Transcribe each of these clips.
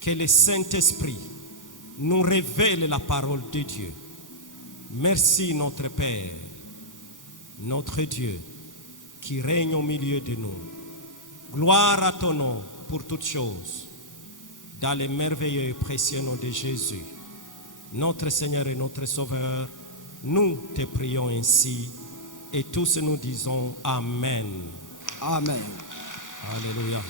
que le Saint-Esprit nous révèle la parole de Dieu. Merci notre Père, notre Dieu, qui règne au milieu de nous. Gloire à ton nom pour toutes choses, dans le merveilleux et précieux nom de Jésus, notre Seigneur et notre Sauveur. Nous te prions ainsi et tous nous disons Amen. Amen. Alléluia.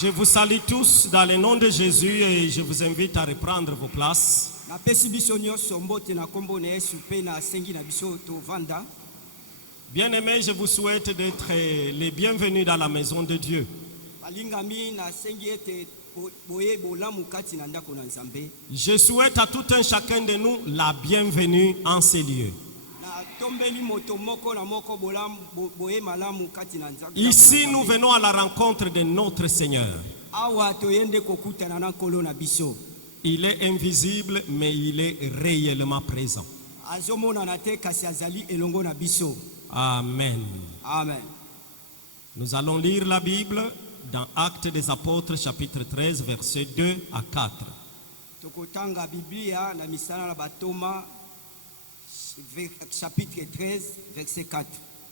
Je vous salue tous dans le nom de Jésus et je vous invite à reprendre vos places. Bien-aimés, je vous souhaite d'être les bienvenus dans la maison de Dieu. Je souhaite à tout un chacun de nous la bienvenue en ces lieux. Ici, nous venons à la rencontre de notre Seigneur. Il est invisible, mais il est réellement présent. Amen. Amen. Nous allons lire la Bible dans Actes des Apôtres, chapitre 13, versets 2 à 4. Chapitre 13, verset 4.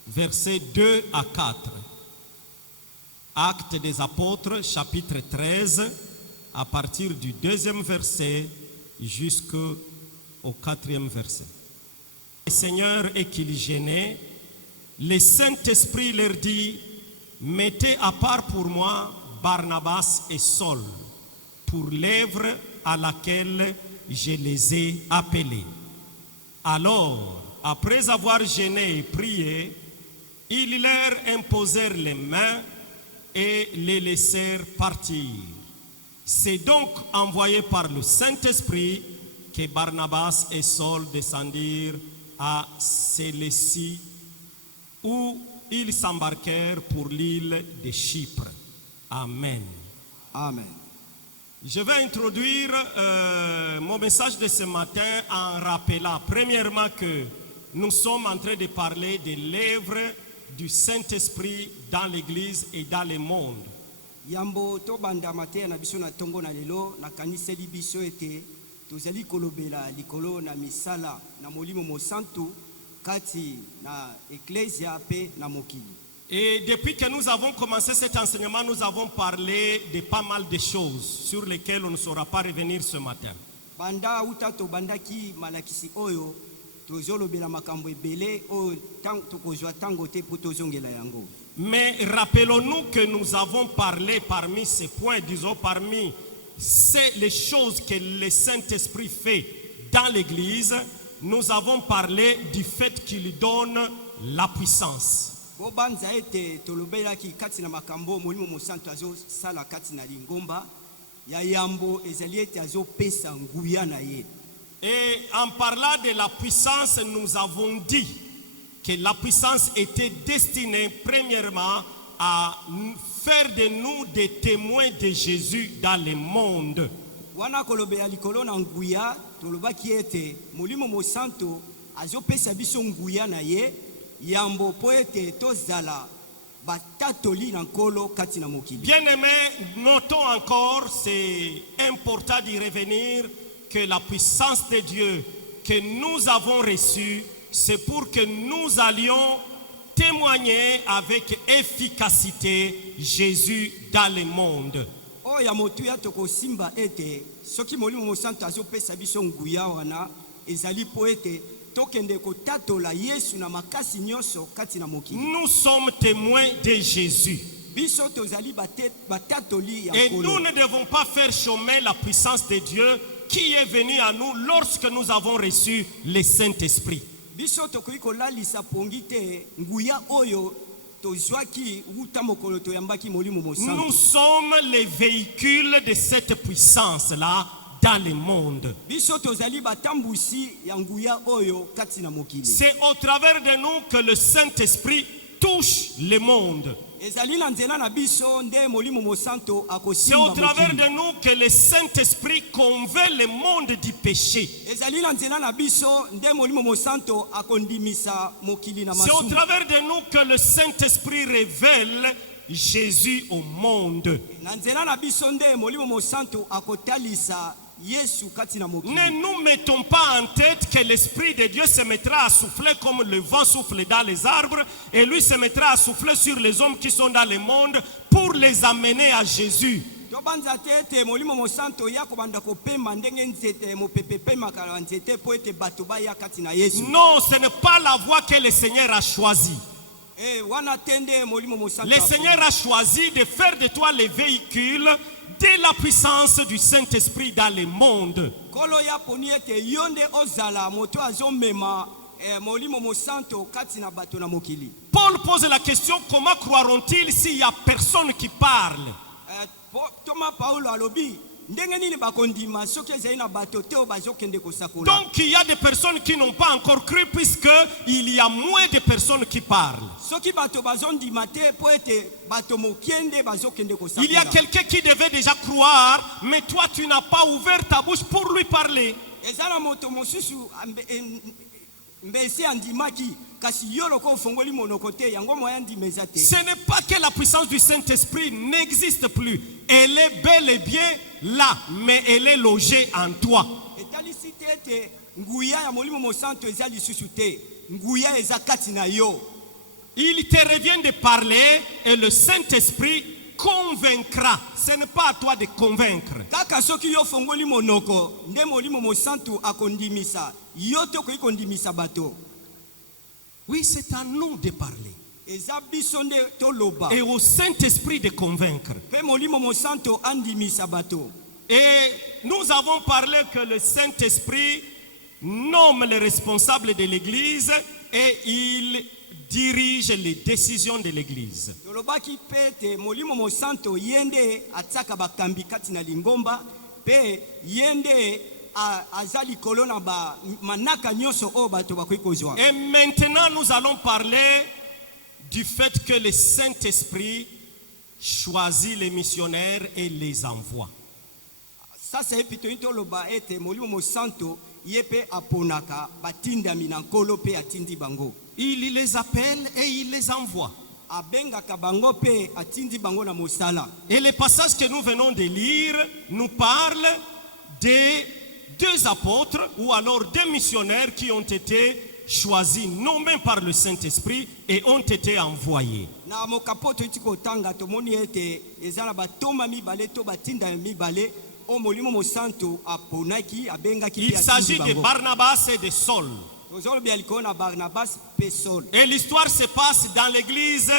Versets 2 à 4. Actes des Apôtres, chapitre 13, à partir du 2e verset jusqu'au 4e verset. Le Seigneur et qu'il gênait, le Saint-Esprit leur dit: mettez à part pour moi Barnabas et Saul, pour l'œuvre à laquelle je les ai appelés. Alors, après avoir jeûné et prié, ils leur imposèrent les mains et les laissèrent partir. C'est donc envoyé par le Saint-Esprit que Barnabas et Saul descendirent à Sélécie, où ils s'embarquèrent pour l'île de Chypre. Amen. Amen. Je vais introduire mon message de ce matin en rappelant premièrement que nous sommes en train de parler de l'œuvre du Saint-Esprit dans l'Église et dans le monde. Yambo to banda matin na biso na tongo na lelo na kanisa li biso ete tozali kolobela likolo na misala na molimo mosantu kati na ecclesia pe na mokili. Et depuis que nous avons commencé cet enseignement, nous avons parlé de pas mal de choses sur lesquelles on ne saura pas revenir ce matin. Banda uta to bandaki malakisi oyo tozolobela makambo ebele o tokozwa tango te po tozongela yango. Mais rappelons-nous que nous avons parlé parmi ces points, disons parmi les choses que le Saint-Esprit fait dans l'Église, nous avons parlé du fait qu'il donne la puissance. Et en parlant de la puissance, nous avons dit que la puissance était destinée premièrement à faire de nous des témoins de Jésus dans le monde. Bien-aimés, notons encore, c'est important d'y revenir, que la puissance de Dieu que nous avons reçue, c'est pour que nous allions témoigner avec efficacité Jésus dans le monde. Nous sommes témoins de Jésus. Et nous ne devons pas faire chômer la puissance de Dieu qui est venue à nous lorsque nous avons reçu le Saint-Esprit. Nous sommes les véhicules de cette puissance-là dans le monde. C'est au travers de nous que le Saint-Esprit touche le monde. ezali na nzela na biso nde molimo mosanto C'est akosimba au travers mokili. de nous que le Saint-Esprit convainc le monde du péché. ezali na nzela na biso nde molimo mosanto akondimisa mokili na C'est au masumu. travers de nous que le Saint-Esprit révèle Jésus au monde. na nzela na biso nde molimo mosanto akotalisa yesu kati na mokili. Ne nous mettons pas en tête que l'Esprit de Dieu se mettra à souffler comme le vent souffle dans les arbres et lui se mettra à souffler sur les hommes qui sont dans le monde pour les amener à Jésus. tobanza te ete molimo mosanto ya kobanda kopema ndenge nzete mopepe epemaka na nzete po ete bato baya kati na yesu. Non, ce n'est pas la voie que le Seigneur a choisie. wana te nde molimo mosanto Le Seigneur a choisi de faire de toi le véhicule de la puissance du Saint-Esprit dans le monde. kolo ya poni ete yo nde ozala moto azomema molimo mosanto kati na bato na mokili. Paul pose la question, comment croiront-ils s'il n'y a personne qui parle? Thomas Paulo alobi ndenge nini bakondima soki ezali na bato te oyo bazokende kosakola. Donc il y a des personnes qui n'ont pas encore cru puisqu'il y a moins de personnes qui parlent. soki bato bazondima te po ete bato mokiende bazokende kosakola. Il y a quelqu'un qui devait déjà croire, mais toi tu n'as pas ouvert ta bouche pour lui parler. eza na moto mosusu mbesi andimaki kasi yo loko ofongoli monoko te yango moya ndima eza te. Ce n'est pas que la puissance du Saint-Esprit n'existe plus. Elle est bel et bien là, mais elle est logée en toi. etalisi te ete nguya ya molimo mosanto eza lisusu te, nguya eza kati na yo. Il te revient de parler et le Saint-Esprit convaincra. Ce n'est pas à toi de convaincre. kaka soki yo fongoli monoko nde molimo mosanto akondimisa yo te okoki kondimisa bato. Oui, c'est à nous de parler. eza biso nde toloba Et au Saint-Esprit de convaincre. mpe molimo mosanto andimisa bato. Et nous avons parlé que le Saint-Esprit nomme les responsables de l'Église et il dirige les décisions de l'Église. tolobaki mpe ete molimo mosanto ye nde atiaka bakambi kati na lingomba mpe ye nde aza likolo na manaka nyonso oyo bato bakoki kozwa. Et maintenant nous allons parler du fait que le Saint-Esprit choisit les missionnaires et les envoie. sasa epi toyi toloba ete molimo mosanto ye mpe aponaka batindami na nkolo mpe atindi bango. Il les appelle et il les envoie. abengaka bango mpe atindi bango na mosala. Et les passages que nous venons de lire nous parlent des deux apôtres ou alors deux missionnaires qui ont été choisis, nommés par le Saint-Esprit et ont été envoyés. na mokapo toyiti kotanga tomoni ete eza na batoma mibale to batinda mibale o molimo mosanto aponaki abengaki Il s'agit de Barnabas et de Saul. tozolobela likolo na Barnabas mpe Saul. Et l'histoire se passe dans l'église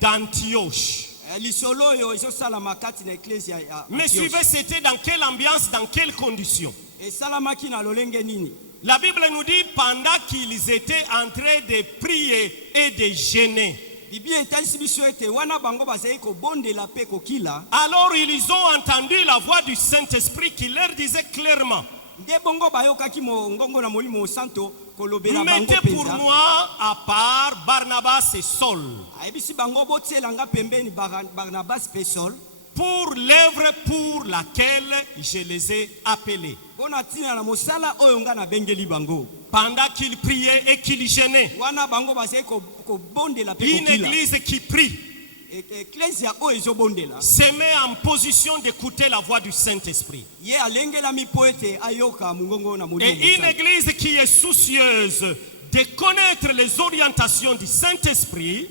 d'Antioche. lisolo oyo ezosalama kati na eklesia ya Mais suivez, c'était dans quelle ambiance, dans quelles conditions? esalamaki na lolenge nini? La Bible nous dit pendant qu'ils étaient en train de prier et de jeûner. biblia etalisi biso ete wana bango bazali kobondela mpe kokila, Alors ils ont entendu la voix du Saint-Esprit qui leur disait clairement, nde bongo bayokaki ngongo na molimo mosanto kolobela bango mettez pour mpenza. moi à part Barnabas et Saul ayebisi bango botielanga pembeni Barnabas mpe Saul pour l'œuvre pour laquelle je les ai appelés. mpo na ntina na mosala oyo nga nabengeli bango. Pendant qu'ils priaient et qu'ils jeûnaient, wana bango bazali kobondela mpe une kokila. église qui prie eklesia oyo ezobondela se met en position d'écouter la voix du Saint-Esprit. ye alengelami mpo ete ayoka mongongo na molimo Et une mosanto. église qui est soucieuse de connaître les orientations du Saint-Esprit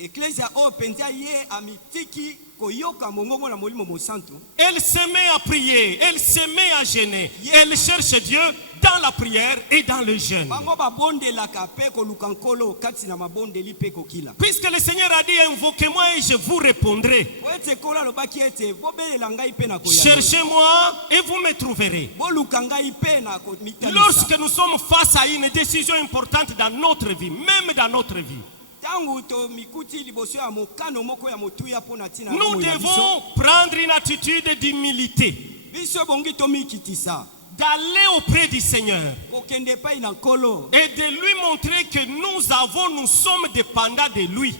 eklesia oyo mpenza ye amitiki koyoka mongongo na molimo mosanto. elle se met à prier, elle se met à jeûner, elle cherche Dieu dans la prière et dans le jeûne. bango babondelaka mpe koluka nkolo kati na mabondeli mpe kokila. Puisque le Seigneur a dit invoquez-moi et je vous répondrai. po ete nkolo alobaki ete bobelela ngai mpe na koyanola. Cherchez-moi et vous me trouverez. boluka ngai mpe na komitalisa. Lorsque nous sommes face à une décision importante dans notre vie, même dans notre vie, ntango tomikuti liboso ya mokano moko ya motuya mpo na ntina nous devons prendre une attitude d'humilité, biso bongi tomikitisa d'aller auprès du Seigneur kokende epai na nkolo et de lui montrer que nous sommes dépendants de lui.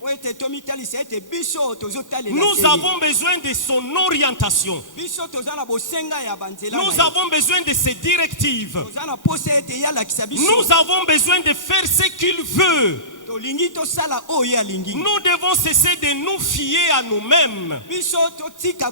po ete tomitalisa ete biso tozotalela Nous Seigneur. avons besoin de son orientation. Biso toza na bosenga ya banzela Nous na ye. avons besoin de ses directives. Toza na posa ete ye alakisa biso. Nous avons besoin de faire ce qu'il veut. Tolingi tosala oyo ye alingi. Nous devons cesser de nous fier à nous-mêmes, Biso totika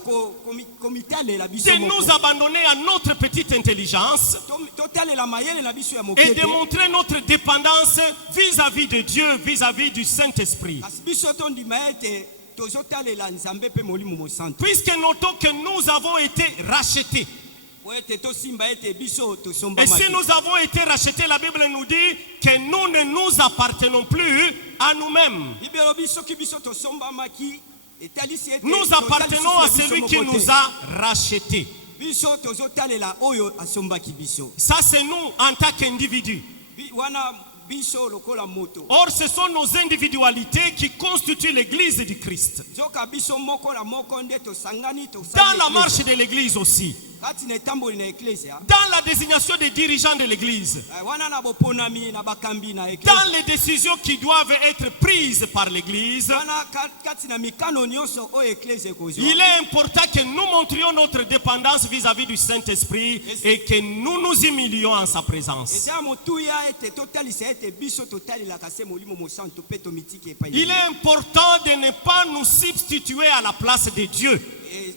komitalela biso de nous moko. abandonner à notre petite intelligence Totalela mayele na biso ya et moke de te. montrer notre dépendance vis-à-vis de Dieu, vis-à-vis du Saint-Esprit. Kasi biso tondima ete tozotalela nzambe pe molimo mosantu. Puisque notons que nous avons été rachetés. Po ete tosimba ete biso tosomba Et si mate. nous avons été rachetés, la Bible nous dit que nous ne nous appartenons plus à nous-mêmes. Bibelo biso ki biso tosomba maki etalisi ete Nous appartenons à celui qui nous a rachetés. biso tozotalela oyo asombaki biso. Ça, c'est nous en tant qu'individus. Wana biso lokola moto. Or, ce sont nos individualités qui constituent l'Église du Christ. Zoka biso moko na moko nde tosangani Dans tosali. la marche de l'Église aussi. Kati na etamboli na eklesia. Dans la désignation des dirigeants de l'Église. Wana na boponami na bakambi na eklesia. Dans les décisions qui doivent être prises par l'Église. Wana kati na mikano nyonso oyo eklesia kozwa. Il est important que nous montrions notre dépendance vis-à-vis du Saint-Esprit et que nous nous humilions en sa présence. Eza motuya ete totalisa ete biso totalelaka se molimo mosantu pe tomitiki epai. Il est important de ne pas nous substituer à la place de Dieu.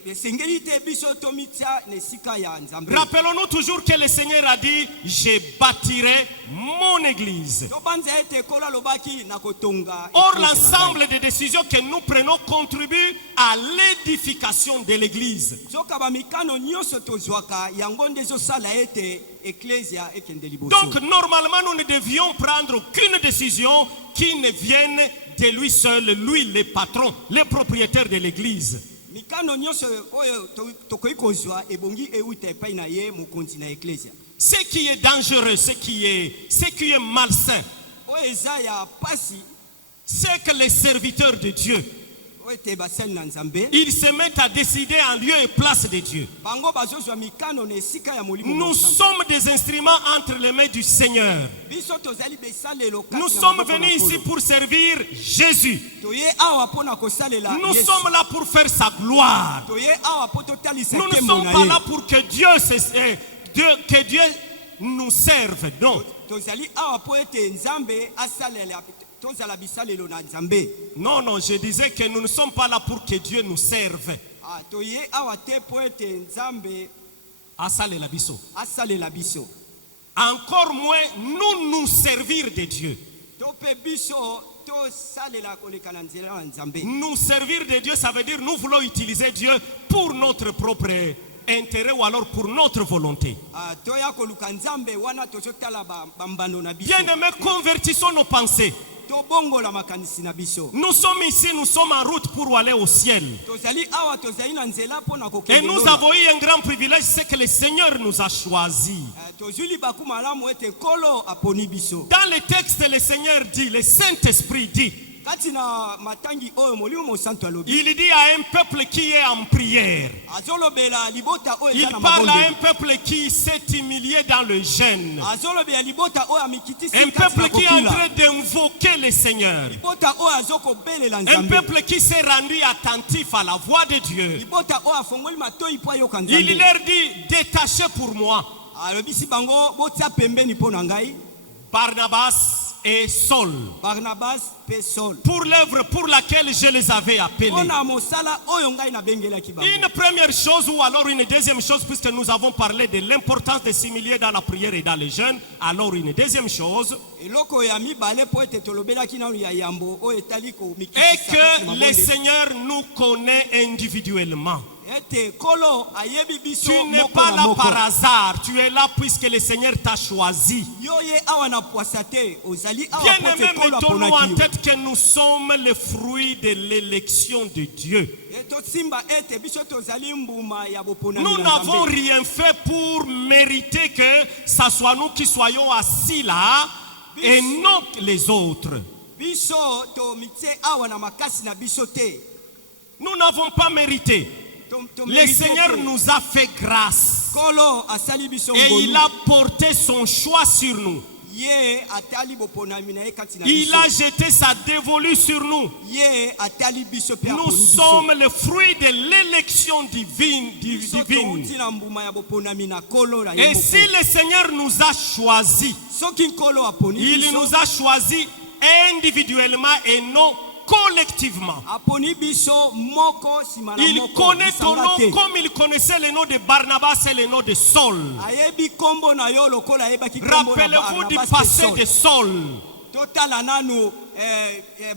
Esengeli te biso tomitya na esika ya nzambe. Rappelons-nous toujours que le Seigneur a dit, je bâtirai mon église. Tobanza ete kola lobaki na kotonga. Or, eklesia na l'ensemble des décisions que nous prenons contribuent à l'édification de l'église. ngai. Zoka ba mikano nyonso tozwaka yango nde ezosala ete eklesia ekende liboso. Donc, normalement, nous ne devions prendre aucune décision qui ne vienne de lui seul, lui le patron, le propriétaire de l'église. Mikano nyonso oyo tokoki kozwa ebongi euta epai na ye mokonzi na eklesia. Ce qui est dangereux, ce qui est malsain, Oyo eza ya pasi c'est que les serviteurs de Dieu, oyo ete basali na nzambe. ils se mettent à décider en lieu et place de Dieu. Bango bazozwa mikano na esika ya molimo Nous mosantu. sommes des instruments entre les mains du Seigneur. Biso tozali besalelo kati Nous na sommes maboko na venus ici Nkolo. pour servir Jésus. Toye awa mpona kosalela Nous Yesu. sommes là pour faire sa gloire. Toye awa mpo totalisa Nous ne nkembo sommes na pas ye. là pour que que Dieu nous serve. Non. Tozali awa mpo ete nzambe asalela tozala bisalelo na nzambe. Non, non, je disais que nous ne sommes pas là pour que Dieu nous serve. Toye awa te mpo ete nzambe Asalela biso. asalela biso. Encore moins nous servir de Dieu. To mpe biso tosalela koleka na nzela na nzambe. Nous servir de Dieu, ça veut dire nous voulons utiliser Dieu pour notre propre intérêt ou alors pour notre volonté. Toya koluka nzambe wana tozotala bambano na biso. Bien-aimés, convertissons nos pensées. Tobongola makanisi na biso. Nous sommes ici, nous sommes en route pour aller au ciel. Tozali awa tozali na nzela mpona Et kokende nous lola. avons eu un grand privilège, c'est que le Seigneur nous a choisis. Tozwi libaku malamu ete nkolo aponi biso. Dans le texte, le Seigneur dit, le Saint-Esprit dit, Kati na matangi oyo molimo mosantu alobi. il dit à un peuple qui est en prière. Azolobela libota oyo Il eza na parle à un mabonde. peuple qui s'est humilié dans le jeûne. Azolobela libota oyo amikitisi Un kati na peuple qui est en kokila. train d'invoquer le Seigneur. Libota oyo azokobelela Un nzambe. peuple qui s'est rendu attentif à la voix de Dieu. Libota oyo afongoli matoi mpo ayoka Il nzambe. leur dit, détachez pour moi Alobisi bango botia pembeni mpo na ngai. Barnabas et Saul Barnabas pe Saul. pour l'œuvre pour laquelle je les avais appelés. Mpona mosala oyo ngai nabengelaki bango. Une première chose ou alors une deuxième chose, puisque nous avons parlé de l'importance de s'humilier dans la prière et dans les jeûnes, alors une deuxième chose Eloko ya mibale po ete tolobelaki nanu ya yambo oyo etali est komikisa kati na que le mabonde. Seigneur nous connaît individuellement. Ete kolo ayebi biso Tu n'es moko pas na là moko. par hasard, tu es là puisque le Seigneur t'a choisi. Yo ye awa na poisa te ozali awa Bien po aimé, ete kolo mettons-nous en aponaki yo. tête que nous sommes le fruit de l'élection de Dieu. Tosimba ete biso tozali mbuma ya boponami Nous na n'avons Nzambe. rien fait pour mériter que ce soit nous qui soyons assis là et non les autres. Biso to mitie awa na makasi na biso te. Nous n'avons pas mérité. To Le mérite Seigneur te. nous a fait grâce Kolo asali biso et ngolu. il a porté son choix sur nous. Ye atali boponami na ye kati na Il biso. a jeté sa dévolue sur nous. Ye atali biso pe Nous aponi biso. sommes le fruit de l'élection divine. Biso touti na mbuma ya boponami na kolo na ye Et moko. si le Seigneur nous a choisis, Soki nkolo aponi il biso. nous a choisis individuellement et non collectivement. Aponi biso moko sima na Il moko. connaît ton bisanga nom te. comme il connaissait le nom de Barnabas et le nom de Saul. Ayebi kombo na yo lokola ayebaki kombo na Rappelez-vous du Barnabas passé pe de Saul. Saul, Totala nanu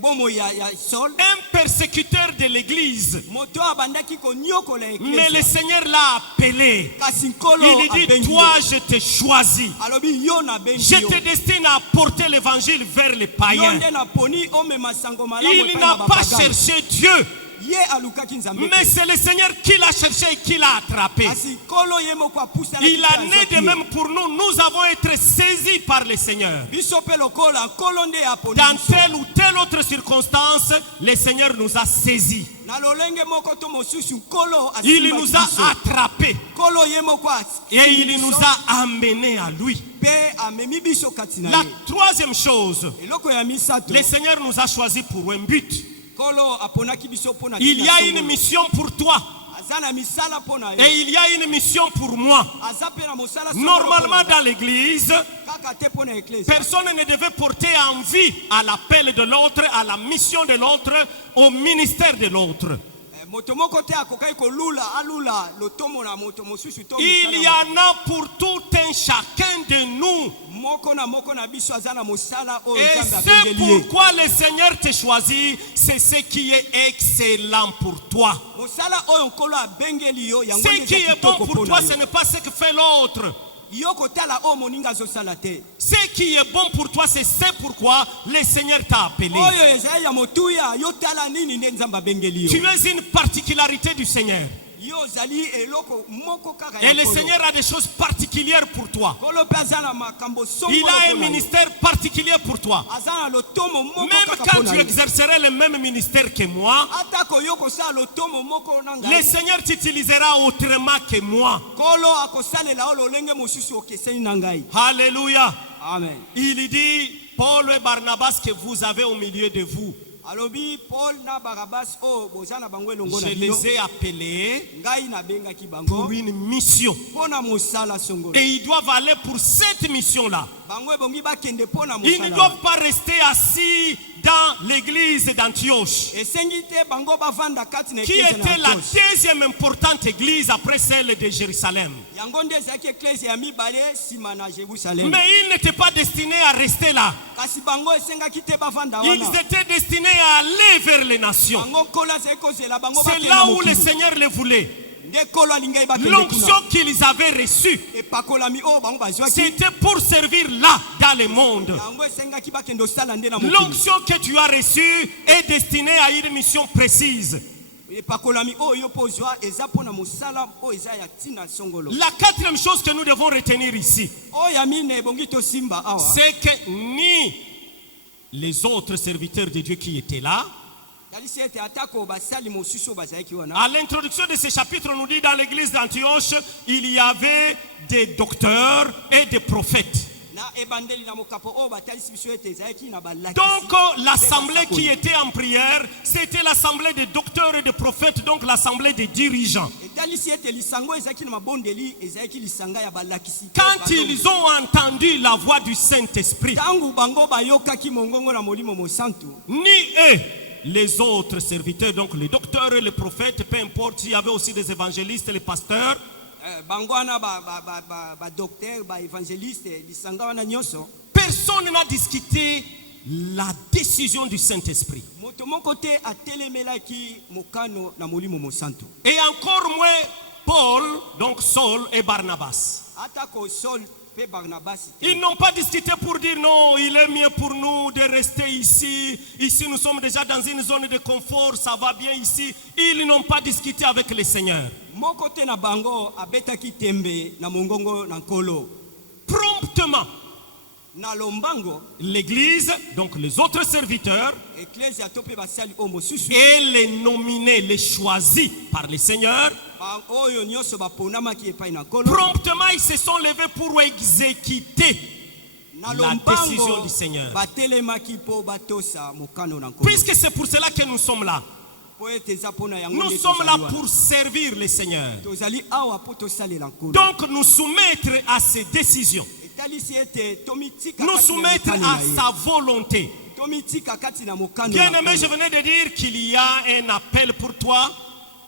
bomo ya Saul. un persécuteur de l'église. Moto abandaki konyokola Mais le eklesia. Seigneur l'a appelé. Kasi nkolo Il dit, abengi toi, yo. je t'ai choisi. Alobi yo na bengi Je yo. te destine à porter l'évangile vers les Yo païens. nde na poni omema sango malamu Il epai n'a na pas bapagani. cherché Dieu, Ye alukaki nzambe mais te. c'est le Seigneur qui l'a cherché et qui l'a attrapé. Kasi nkolo ye moko apusana Il a né de même pour nous. Nous avons été saisis par le Seigneur. biso pe lokola nkolo nde aponi Dans biso. telle ou telle autre circonstance, le Seigneur nous a saisis. Na lolenge moko to mosusu nkolo Il asimba nous a biso. attrapés Nkolo ye moko et il nous a amenés à lui. pe amemi biso kati na La ye. troisième chose, Eloko ya misato. le Seigneur nous a choisis pour un but. Nkolo aponaki biso pona Il y tina a songolo. une mission pour toi Aza na misala pona yo. et il y a une mission pour moi. Aza pe na mosala songolo Normalement, pona yo. dans l'église, Kaka te pona eklesia. personne ne devait porter envie à l'appel de l'autre, à la mission de l'autre, au ministère de l'autre. Moto moko te akokaki kolula alula lotomo na moto mosusu to Il y en a pour tout un chacun de nous. moko na biso aza na mosala oyo Et Nzambe c'est abengeli ye. pourquoi le Seigneur te choisit. C'est ce qui est excellent pour toi. Mosala oyo nkolo abengeli yo yango Ce nde qui eza est bon kitoko pour toi, mpona ce yo. n'est pas ce que fait l'autre. Yo kotala oyo moninga azosala te. Ce qui est bon pour toi, c'est pourquoi le Seigneur t'a appelé. Oyo ezali ya motuya yo tala nini nde Nzambe abengeli Tu yo. es une particularité du Seigneur. Yo ozali eloko moko kaka Et ya le nkolo. Seigneur a des choses particulières pour toi. Nkolo pe aza na makambo songolo Il a un mpona yo. ministère particulier pour toi. Aza na lotomo moko Même kaka quand mpona tu yo. exercerais le même ministère que moi, Atako yo kosala lotomo moko na le ngai. Seigneur t'utilisera autrement que moi. Nkolo akosalela yo lolenge mosusu okeseni na ngai. Alléluia. Amen. Il dit, Paul et Barnabas que vous avez au milieu de vous, Alobi Paul na Barabas o boza na bango elongo na je bino. les ai appelés Ngai nabengaki bango pour une mission. mpona mosala songolo. Et ils doivent aller pour cette mission-là. Bango ebongi bakende mpona Ils ne mosala. doivent pas rester assis dans l'église d'Antioche, Esengi te bango bavanda kati na qui eklezia était na la Antioche. deuxième importante église après celle de Jérusalem. Yango nde ezalaki eklezia ya mibale nsima na Jérusalem. Mais ils n'étaient pas destinés à rester là. Kasi bango esengaki te bavanda Ils wana. étaient destinés à aller vers les nations. Bango nkolo azali kozela bango C'est bakende là na où le mokili. Seigneur les voulait. Nde nkolo alingai bakende L'onction kuna. qu'ils avaient reçue, Epakolami oyo bango bazwaki. c'était pour servir là, dans le monde. Yango esengaki bakende osala nde na mokili. L'onction que tu as reçue est destinée à une mission précise. epakolami oyo yo mpo ozwa eza mpo na mosala oyo eza ya ntina songolo. La quatrième chose que nous devons retenir ici, oyo ya mine ebongi tosimba awa. c'est que ni les autres serviteurs de Dieu qui étaient là, talisi ete atako basali mosusu oyo bazalaki wana. à l'introduction de ce chapitre, on nous dit dans l'église d'Antioche, il y avait des docteurs et des prophètes. na ebandeli na mokapo oyo batalisi biso ete ezalaki na balakisi. Donc l'assemblée qui était en prière, c'était l'assemblée des docteurs et des prophètes, donc l'assemblée des dirigeants. etalisi ete lisango ezalaki na mabondeli ezalaki lisanga ya balakisi. Quand ils ont entendu la voix du Saint-Esprit, ntango bango bayokaki mongongo na molimo mosantu, ni eux, les autres serviteurs, donc les docteurs et les prophètes, peu importe, il y avait aussi des évangélistes et les pasteurs, bango wana badocteur baévangéliste lisanga wana nyonso, personne n'a discuté la décision du Saint-Esprit. moto moko te atelemelaki mokano na molimo mosantu. Et encore moins Paul, donc Saul et Barnabas. atako Saul pe Barnabas te. Ils n'ont pas discuté pour dire non, il est mieux pour nous de rester ici. Ici, nous sommes déjà dans une zone de confort, ça va bien ici. Ils n'ont pas discuté avec le Seigneur. moko te na bango abetaki tembe na mongongo na nkolo. Promptement, na lombango l'église, donc les autres serviteurs, eklezia to pe basali oyo mosusu et les nominés, les choisis par le Seigneur, oyo nyonso baponamaki epai na nkolo. promptement ils se sont levés pour exécuter na la décision lombango du Seigneur. batelemaki mpo batosa mokano na Nkolo. Puisque c'est pour cela que nous sommes là. Po ete eza mpona yango Nous nde sommes tozali là wana. pour servir le Seigneur. Tozali awa mpo tosalela Nkolo. Donc nous soumettre à ses décisions. Etalisi ete tomitika Nous kati na soumettre mokano à na ye. sa volonté. Tomitika kati na mokano na Bien-aimé, je Nkolo. venais de dire qu'il y a un appel pour toi.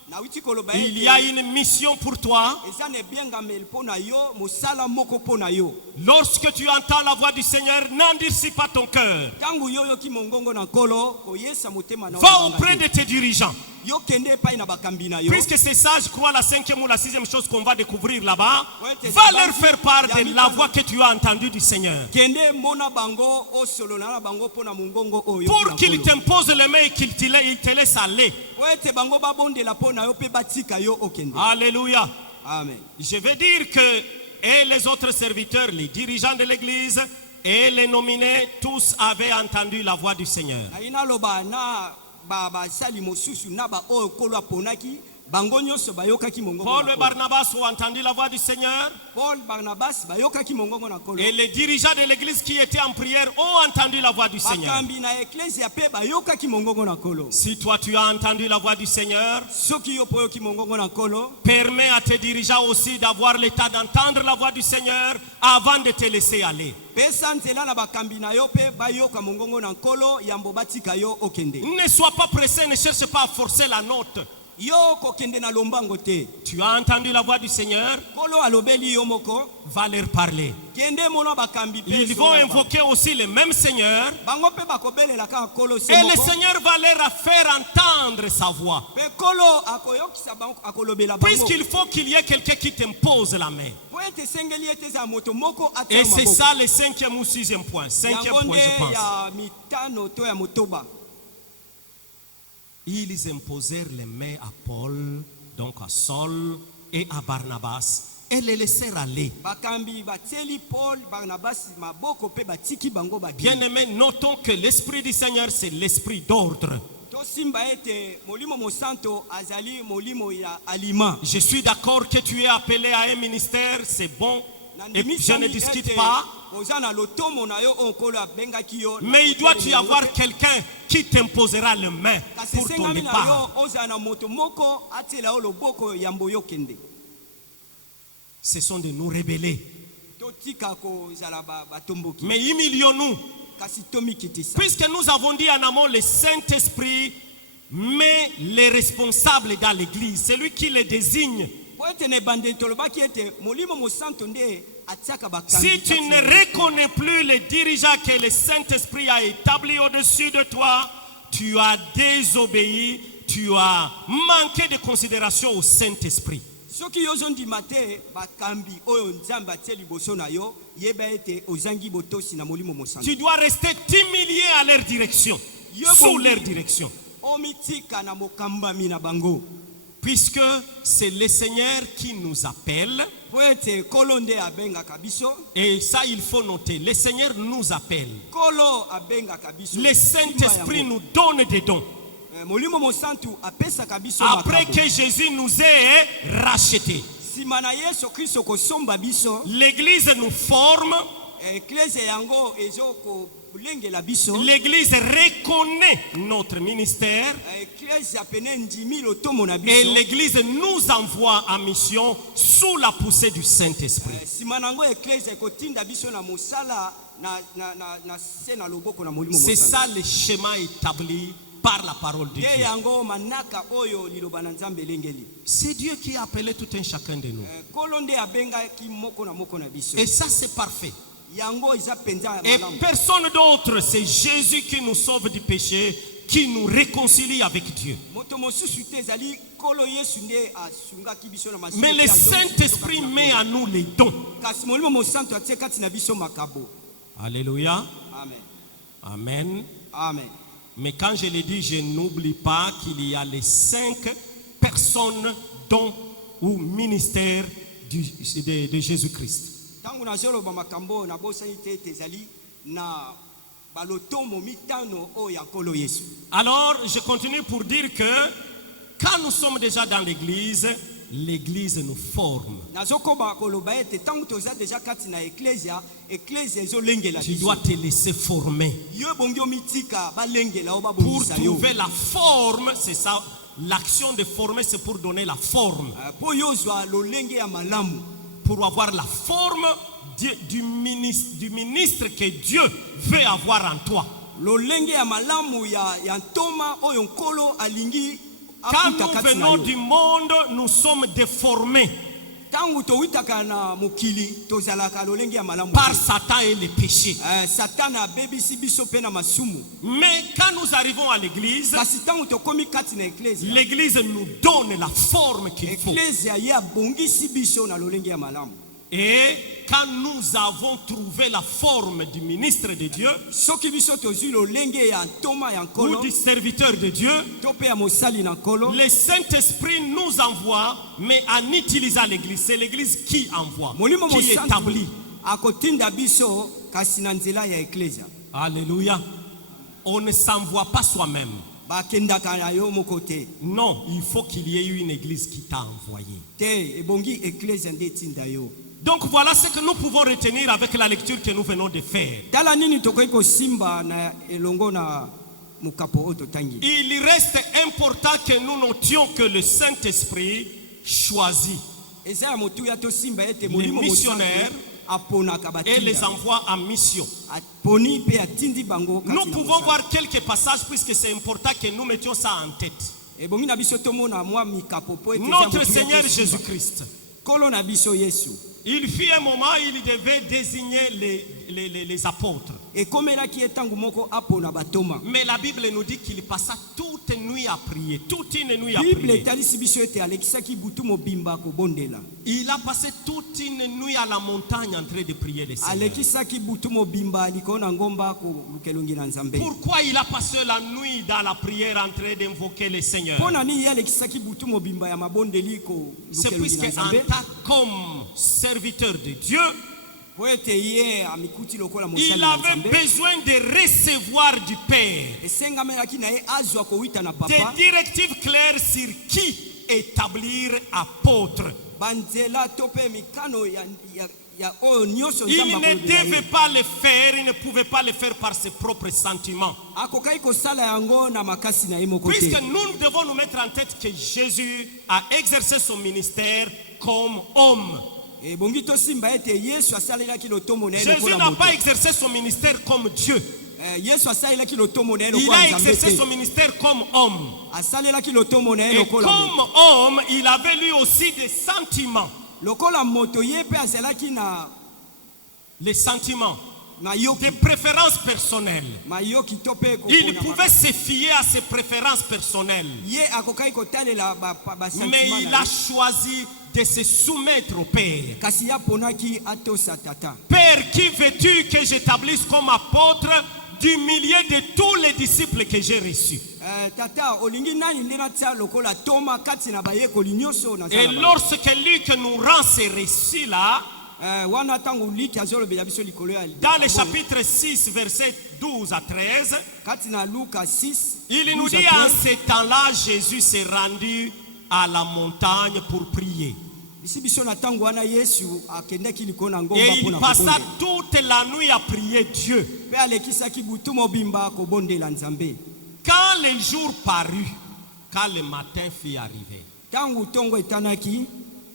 Nauti koloba Il ete y a une mission pour toi. eza na ebiengameli mpo na yo, mosala moko mpo na yo. Lorsque tu entends la voix du Seigneur, n'endurcis pas ton cœur. Ntango yo yoki mongongo na Nkolo, koyesa motema na yo Va nanga auprès te. de tes dirigeants. Yo kende epai na bakambi na yo. Puisque c'est ça, je crois, la 5e ou la 6e chose qu'on va découvrir là-bas. Va leur faire part de la voix que tu as entendue du Seigneur. Kende mona bango osolola na bango mpo na mongongo oyo. Pour qu'il t'impose les mains et qu'il te laisse aller. Ete bango babondela mpo na yo mpe batika yo okende. Alléluia. Amen. Je veux dire que et les autres serviteurs, les dirigeants de l'église et les nominés, tous avaient entendu la voix du Seigneur. Aina loba na basali mosusu na ba oyo Nkolo aponaki bango nyonso bayokaki mongongo Paul na et Nkolo. Barnabas ont entendu la voix du Seigneur. Paul, Barnabas bayokaki mongongo na Nkolo. Et les dirigeants de l'église qui étaient en prière ont entendu la voix du Seigneur. Bakambi na eklesia pe bayokaki mongongo na Nkolo. Si toi tu as entendu la voix du Seigneur, Soki yo poyoki mongongo na Nkolo, permets à tes dirigeants aussi d'avoir l'état d'entendre la voix du Seigneur avant de te laisser aller. pesa nzela na bakambi na yo pe bayoka mongongo na Nkolo yambo batika yo okende. Ne sois pas pressé, ne cherche pas à forcer la note. Yo kokende na lombango te. Tu as entendu la voix du Seigneur, Nkolo alobeli yo moko, va leur parler. kende mona bakambi pe. Ils vont invoquer aussi le même Seigneur bango pe bakobelela ka Nkolo se et le moko. Seigneur va leur faire entendre sa voix. Pe Nkolo akoyokisa bango akolobela bango. Puisqu'il faut qu'il y ait quelqu'un qui t'impose la main. Po ete sengeli ete za moto moko ata Et c'est maboko. ça le 5e ou 6e point. 5e Yango point, je nde pense. ya mitano to ya motoba. Ils imposèrent les mains à Paul, donc à Saul et à Barnabas, et les laissèrent aller. Bakambi batieli Paul, Barnabas maboko pe batiki bango ba. Bien-aimés, notons que l'Esprit du Seigneur, c'est l'Esprit d'ordre. To simba ete molimo mosanto azali molimo ya alima. Je suis d'accord que tu es appelé à un ministère, c'est bon, et je ne discute pas. Mais il doit y avoir quelqu'un qui t'imposera les mains pour ton départ. Ce sont de nous rebeller. Mais humilions-nous. Puisque nous avons dit en amont, le Saint-Esprit met les responsables dans l'église. C'est lui qui les désigne. Si tu ne reconnais plus les dirigeants que le Saint-Esprit a établis au-dessus de toi, tu as désobéi, tu as manqué de considération au Saint-Esprit. Tu dois rester humilié à leur direction, sous leur direction. Puisque c'est le Seigneur qui nous appelle. Et ça, il faut noter. Le Seigneur nous appelle. Le Saint-Esprit nous donne des dons. Après que Jésus nous ait rachetés, l'Église nous forme. L'Église reconnaît notre ministère et l'Église nous envoie en mission sous la poussée du Saint-Esprit. C'est ça le schéma établi par la parole de Dieu. C'est Dieu qui a appelé tout un chacun de nous. Et ça, c'est parfait. Et personne d'autre, c'est Jésus qui nous sauve du péché, qui nous réconcilie avec Dieu. Mais le Saint-Esprit met à nous les dons. Alléluia. Amen. Amen. Mais quand je le dis, je n'oublie pas qu'il y a les 5 personnes, dons ou ministères de Jésus-Christ. Alors, je continue pour dire que quand nous sommes déjà dans l'église, l'église nous forme. nazokoba koloba ete ntango toza deja kati na eklesia ezolengela Tu dois te laisser former. yo bongi omitika balengela o Pour babongisa yo trouver la forme, c'est ça. L'action de former, c'est pour donner la forme. mpo yo ozwa lolenge ya malamu Pour avoir la forme du ministre que Dieu veut avoir en toi. lolenge ya malamu ya ntoma oyo nkolo alingi Quand afuta nous kati na venons yo du monde, nous sommes déformés ntango towitaka na mokili tozalaka lolenge ya malamu par Satan et les péchés. satana abebisi biso mpe na masumu Mais quand nous arrivons à l'église, kasi ntango tokomi kati na eklesia l'église nous donne la forme qu'il faut. eklesia ye abongisi biso na lolenge ya malamu Et quand nous avons trouvé la forme du ministre de Dieu soki biso tozwi lolenge ya ntoma ya ou nkolo du serviteur de Dieu, to mpe ya mosali na nkolo le Saint-Esprit nous envoie, mais en utilisant l'église. C'est l'église qui envoie, molimo qui mosantu établit. akotinda biso kasi na nzela ya eklesia Alléluia. On ne s'envoie pas soi-même. bakendaka na yo moko te Non, il faut qu'il y ait eu une église qui t'a envoyé. te ebongi eklesia nde etinda yo Donc voilà ce que nous pouvons retenir avec la lecture que nous venons de faire. tala nini tokoki kosimba na elongo na mokapo oyo totangi Il reste important que nous notions que le Saint-Esprit choisit eza ya motuya tosimba ete les molimo missionnaires aponaka et les batinda envoie en mission. aponi mpe atindi bango kati Nous na pouvons mosala. voir quelques passages puisque c'est important que nous mettions ça en tête. ebongi na biso tomona mwa mikapo po ete eza Notre motuya Seigneur tosimba. Jésus-Christ, nkolo na biso yesu il fit un moment, il devait désigner les apôtres. ekomelaki ye ntango moko apona batoma Mais la Bible nous dit qu'il passa toute nuit à prier, toute une nuit à bible prier. etalisi biso ete alekisaki butu mobimba kobondela Il a passé toute une nuit à la montagne en train de prier le Seigneur. alekisaki butu mobimba likolo na ngomba koluka elongi na nzambe Pourquoi il a passé la nuit dans la prière en train d'invoquer le Seigneur? mpo na nini ye alekisaki butu mobimba ya mabondeli C'est koluka elongi puisque na en nzambe tant comme serviteur de Dieu, po ete ye amikuti lokola mosali il na avait nzambe besoin de recevoir du Père esengamelaki na ye azwa kowita na papa des directives claires sur qui établir apôtre. banzela to mpe mikano ya oyo nyonso Il nzambe ne akolobela devait ye pas le faire, il ne pouvait pas le faire par ses propres sentiments. akokaki kosala yango na makasi na ye moko te Puisque nous devons nous mettre en tête que Jésus a exercé son ministère comme homme. ebongi tosimba ete yesu asalelaki lotombo na ye Jésus lokola n'a moto pas exercé son ministère comme Dieu. yesu asalelaki lotombo na ye Il lokola a nzambe exercé te son ministère comme homme. asalelaki lotombo na ye Et lokola moto comme homme, il avait lui aussi des sentiments. lokola moto ye mpe azalaki na Les sentiments, mayoki des préférences personnelles. mayoki to mpe Il kokona pouvait se fier à ses préférences personnelles. ye akokaki kotalela Mais basentima il na a ye choisi de se soumettre au Père. kasi ye aponaki atosa tata Père, qui veux-tu que j'établisse comme apôtre du milieu de tous les disciples que j'ai reçus? tata olingi nani nde natia lokola toma kati na bayekoli nyonso Et lorsque Luc nous rend ces récits-là, wana ntango liki azolobela biso likolo ya dans le chapitre 6, versets 12 à 13, kati na luka 6 il nous 12 à dit en 13, ce temps-là, Jésus s'est rendu à la montagne pour prier. bisi biso na ntango wana yesu akendaki likolo na ngomba Et il mpona passa kobondela toute la nuit à prier Dieu. mpe alekisaki butu mobimba kobondela nzambe Quand le jour parut, quand le matin fut arrivé, ntango ntongo etanaki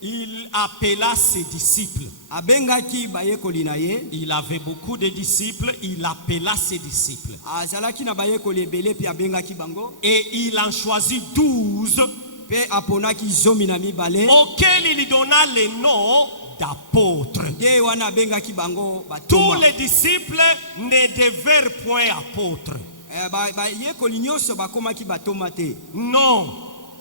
il appela ses disciples. abengaki bayekoli na ye Il avait beaucoup de disciples, il appela ses disciples. azalaki na bayekoli ebele mpe abengaki bango Et il en choisit 12, mpe aponaki zomi na mibale auxquels il donna le nom d'apôtres. nde wana abengaki bango Tous batoma les disciples ne devinrent point apôtres. bayekoli nyonso bakomaki batoma te Non.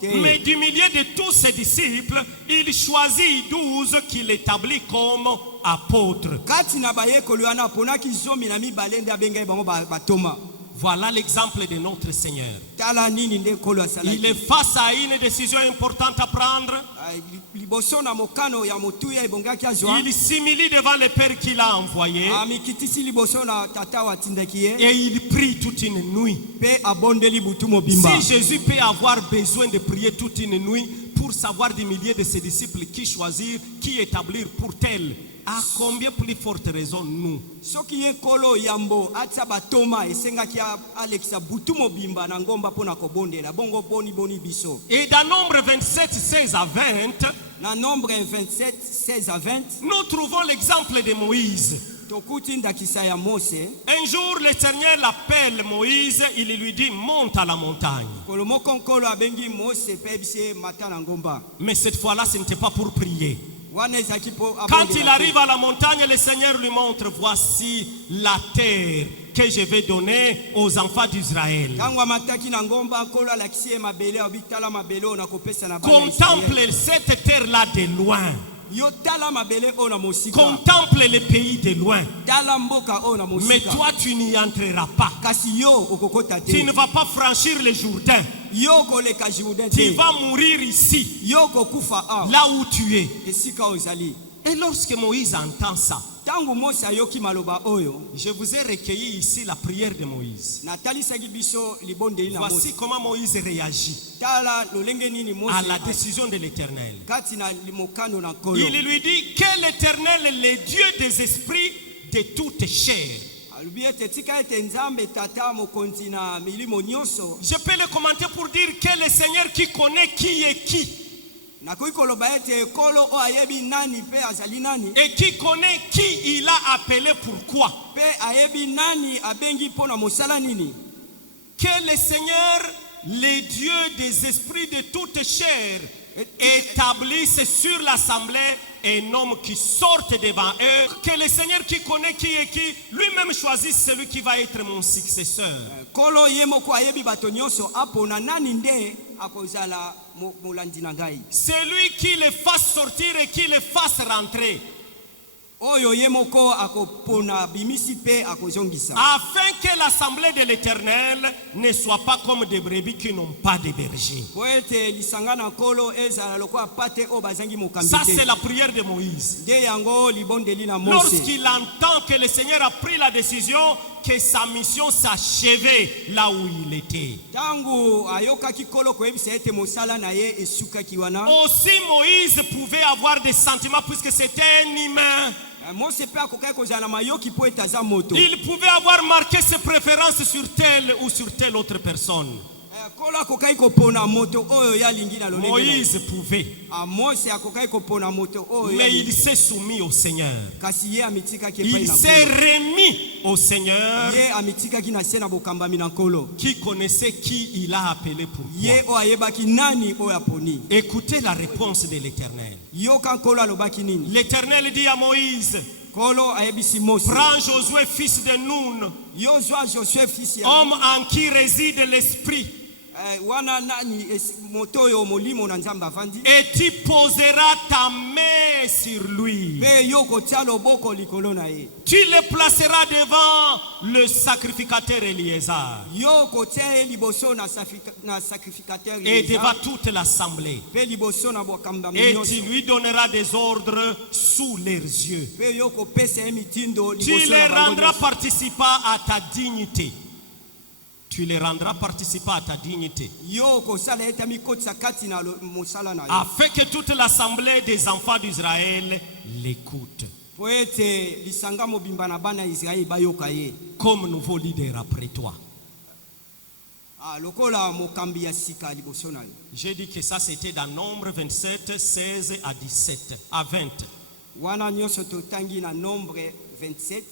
Okay. Mais du milieu de tous ses disciples, il choisit 12 qu'il établit comme apôtres. kati na bayekoli wana aponaki zomi na mibale nde abengaki bango batoma Voilà l'exemple de notre Seigneur. tala nini nde nkolo Il est asalaki face à une décision importante à prendre. liboso na mokano ya motuya ebongaki azwa Il s'humilie devant le Père qui l'a envoyé amikitisi liboso na tata oyo atindaki ye et il prie toute une nuit. mpe abondeli butu mobimba Si Jésus peut avoir besoin de prier toute une nuit pour pour savoir des milliers de ses disciples qui choisir, qui établir pour tel. À combien plus forte raison nous? soki ye nkolo yambo atia batoma esengaki alekisa butu mobimba na ngomba mpona kobondela bongo boni biso. Et dans Nombre 27, 16 à 20, Na Nombre 27, 16 à 20, nous trouvons l'exemple de Moïse. tokuti ndakisa ya Mose. Un jour, l'Éternel appelle Moïse, il lui dit, monte à la montagne. Kolo moko nkolo abengi Mose pe bise mata na ngomba. Mais cette fois-là, ce n'était pas pour prier. Wana ezaki po Quand abondela il te. arrive à la montagne, le Seigneur lui montre, voici la terre que je vais donner aux enfants d'Israël. Tango amataki na ngomba nkolo alakisi ye mabele abitala mabele ona kopesa na bana ya Israeli. Contemple cette terre-là de loin. Yo tala mabele ona mosika. Contemple le pays de loin. Tala mboka ona mosika. Mais toi, tu n'y entreras pas. Kasi yo okokota te. Tu ne vas pas franchir le Jourdain. Yo koleka Jourdain Tu te. vas mourir ici, Yo kokufa a. là où tu es. Esika ozali. Et lorsque Moïse entend ça, Tango Mose ayoki maloba oyo. je vous ai recueilli ici la prière de Moïse. Natalisaki biso libondeli na Mose. Voici comment Moïse réagit Tala lolenge nini Mose. à la décision de l'Éternel. Kati na mokano na nkolo. Il lui dit que l'Éternel est le Dieu des esprits de toute chair. Alubi ete tika ete Nzambe tata mokonzi na milimo nyonso. Je peux le commenter pour dire que le Seigneur qui connaît qui est qui Nakoki koloba ete kolo o ayebi nani pe azali nani. et qui connaît qui il a appelé pourquoi. Pe ayebi nani abengi pona mosala nini. Que le Seigneur, le Dieu des esprits de toute chair, établisse sur l'assemblée un homme qui sorte devant eux. Que le Seigneur qui connaît qui est qui, lui-même choisisse celui qui va être mon successeur. Kolo ye moko ayebi bato nyonso apona nani nde akozala molandi na ngai. Celui qui le fasse sortir et qui le fasse rentrer. Oyo ye moko akopona bimisi pe akozongisa. Afin que l'assemblée de l'Éternel ne soit pas comme des brebis qui n'ont pas de berger. Po ete lisanga na nkolo ezala lokola pate o bazangi mokambi Ça, te. c'est la prière de Moïse. Nde yango libondeli na Mose. Lorsqu'il entend que le Seigneur a pris la décision que sa mission s'achevait là où il était. Tangu ayokaki kolo koyebisa ete mosala na ye esukaki wana. Aussi Moïse pouvait avoir des sentiments puisque c'était un humain. Mose pe akokaki kozala na mayoki po ete aza moto. Il pouvait avoir marqué ses préférences sur telle ou sur telle autre personne. Kolo akokaki kopona moto oyo yalingi na lolenge. Moïse pouvait. Mose akokaki kopona moto oyo. Mais il s'est soumis au Seigneur. Kasi ye amitikaki epai Il na s'est nkolo. remis au Seigneur Ye amitikaki na se na bokambami na nkolo. qui connaissait qui il a appelé pour Ye quoi. oyo ayebaki nani oyo aponi. Écoutez la réponse de l'Éternel. Yoka nkolo alobaki nini. L'Éternel dit à Moïse, Kolo ayebisi Mose. prends Josué fils de Nun, Yo zwa Josué fils ya. homme en qui réside l'esprit, Wana nani moto oyo molimo na Nzambe avandi. et tu poseras ta main sur lui. Pe yo kotia loboko likolo na ye. Tu le placeras devant le sacrificateur Éléazar Yo kotia ye liboso na sacrificateur et devant Elisa. toute l'assemblée. Pe liboso na bokambami Et nyonso. tu lui donneras des ordres sous leurs yeux. Pe yo kopesa ye mitindo Tu liboso les na bango rendras nyonso. participants à ta dignité. Tu les rendras participants à ta dignité. Yo kosala ete mikotisa kati na mosala na yo. Afin que toute l'assemblée des enfants d'Israël l'écoute. Po ete lisanga mobimba na bana ya Israeli bayoka ye. Comme nouveau leader après toi. Lokola mokambi ya sika liboso na yo. J'ai dit que ça c'était dans Nombre 27, 16 à 17, à 20. Wana nyonso totangi na Nombre 27.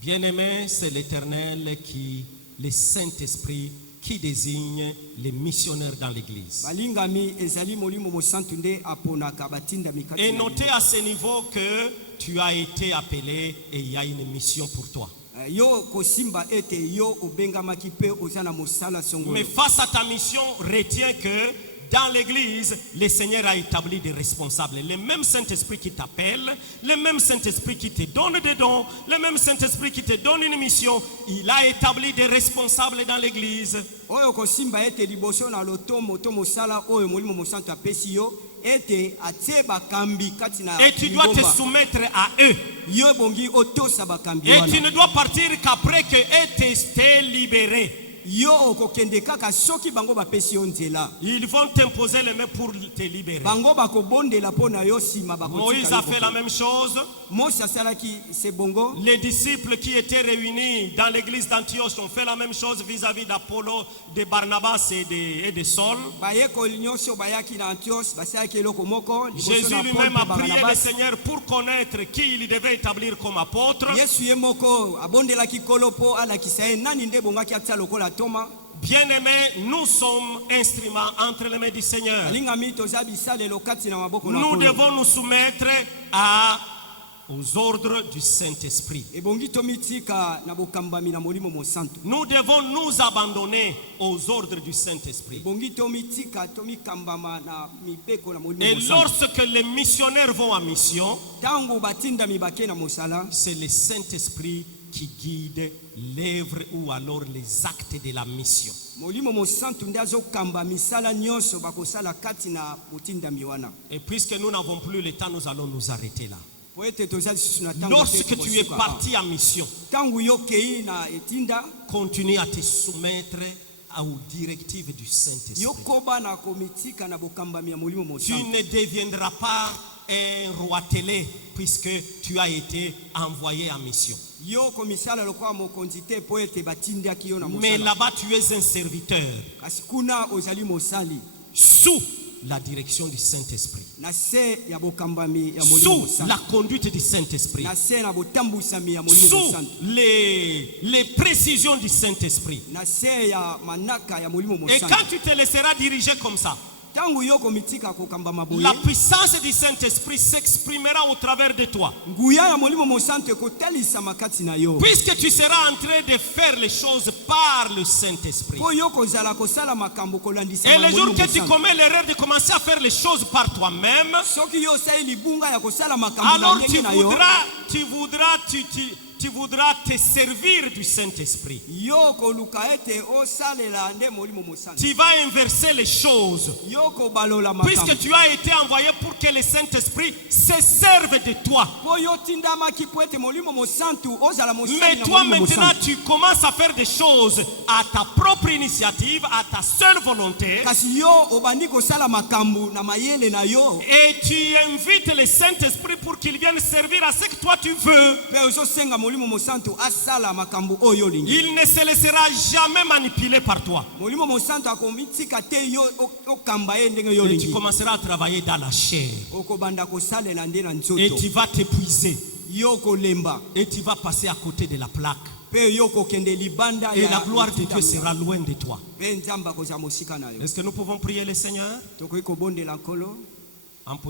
Bien-aimé, c'est l'Éternel qui, le Saint-Esprit, qui désigne les missionnaires dans l'Église. Balingami ezali molimo mosantu nde aponaka batinda mikati. Et notez à ce niveau que tu as été appelé et il y a une mission pour toi. Yo kosimba ete yo obengamaki pe ozana mosala songolo. Mais face à ta mission, retiens que dans l'Église, le Seigneur a établi des responsables. Le même Saint-Esprit qui t'appelle, le même Saint-Esprit qui te donne des dons, le même Saint-Esprit qui te donne une mission, il a établi des responsables dans l'Église. Oyo kosimba ete liboso na lotomo to mosala oyo molimo mosantu apesi yo ete atie bakambi kati na. Et tu dois te soumettre à eux. Yo bongi otosa bakambi Et wana. tu ne dois partir qu'après que eux t'aient libéré. yo okokende kaka soki bango bapesi yo nzela. Ils vont t'imposer les mains pour te libérer. Bango bakobondela pona yo sima bakotika. Moïse a fait la même chose. Mose asalaki sebongo. Les disciples qui étaient réunis dans l'église d'Antioche ont fait la même chose vis-à-vis d'Apollo, de Barnabas et de Saul. Bayekoli nyonso bayaki na Antioche basalaki eloko moko. Jésus lui-même a prié le Seigneur pour connaître qui il devait établir comme apôtre. Yesu ye moko abondelaki kolopo alakisa ye nani nde bongaki atia lokola toma. Bien-aimés, nous sommes instruments entre les mains du Seigneur. Nous devons nous soumettre aux ordres du Saint-Esprit. Nous devons nous abandonner aux ordres du Saint-Esprit. Et lorsque les missionnaires vont en mission, c'est le Saint-Esprit qui guide l'œuvre ou alors les actes de la mission. Et puisque nous n'avons plus le temps, nous allons nous arrêter là. Lorsque tu es parti en mission, continue à te soumettre aux directives du Saint-Esprit. Tu ne deviendras pas un roi télé puisque tu as été envoyé en mission. Mais là-bas tu es un serviteur sous la direction du Saint-Esprit, sous la conduite du Saint-Esprit, sous les précisions du Saint-Esprit. Et quand tu te laisseras diriger comme ça, la puissance du Saint-Esprit s'exprimera au travers de toi. Puisque tu seras en train de faire les choses par le Saint-Esprit. Et le jour que tu commets l'erreur de commencer à faire les choses par toi-même, alors tu voudras te servir du Saint-Esprit. Tu vas inverser les choses. Puisque tu as été envoyé pour que le Saint-Esprit se serve de toi. Mais toi maintenant tu commences à faire des choses à ta propre initiative, à ta seule volonté. Et tu invites le Saint-Esprit pour qu'il vienne servir à ce que toi tu veux. Il ne se laissera jamais manipuler par toi. Et tu commenceras à travailler dans la chair. Et tu vas t'épuiser. Et tu vas passer à côté de la plaque. Et la gloire de Dieu sera loin de toi. Est-ce que nous pouvons prier le Seigneur?